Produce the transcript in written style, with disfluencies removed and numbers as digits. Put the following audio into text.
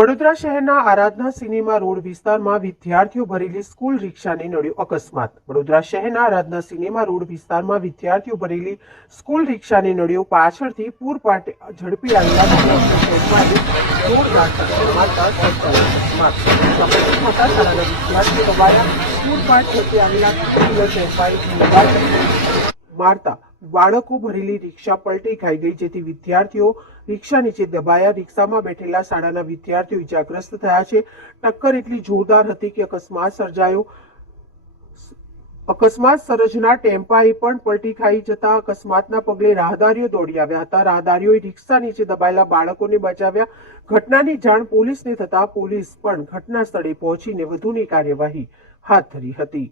વડોદરા શહેરના આરાધના cinema road વિસ્તારમાં વિદ્યાર્થીઓ ભરેલી સ્કૂલ રિક્ષાને નડ્યો અકસ્માત। વડોદરા શહેરના આરાધના સિનેમા રોડ વિસ્તારમાં વિદ્યાર્થીઓ ભરેલી સ્કૂલ રિક્ષાને નડ્યો પાછળથી પૂરપાટે ઝડપી આવેલા જોરદાર ટક્કર મારતા અકસ્માત। શાળાના વિદ્યાર્થીઓ દબાયા। પૂરપાટ ઝડપી આવેલા ટેમ્પાએ મારતા બાળકો ભરેલી રિક્ષા પલટી ખાઈ ગઈ, જેથી વિદ્યાર્થીઓ રિક્ષા નીચે દબાયા। રિક્ષામાં બેઠેલા શાળાના વિદ્યાર્થીઓ ઇજાગ્રસ્ત થયા છે। ટક્કર એટલી જોરદાર હતી કે અકસ્માત સર્જાયો। અકસ્માત સર્જનાર ટેમ્પાએ પણ પલટી ખાઈ જતા અકસ્માતના પગલે રાહદારીઓ દોડી આવ્યા હતા। રાહદારીઓએ રિક્ષા નીચે દબાયેલા બાળકોને બચાવ્યા। ઘટનાની જાણ પોલીસને થતા પોલીસ પણ ઘટના સ્થળે પહોંચીને વધુની કાર્યવાહી હાથ ધરી હતી।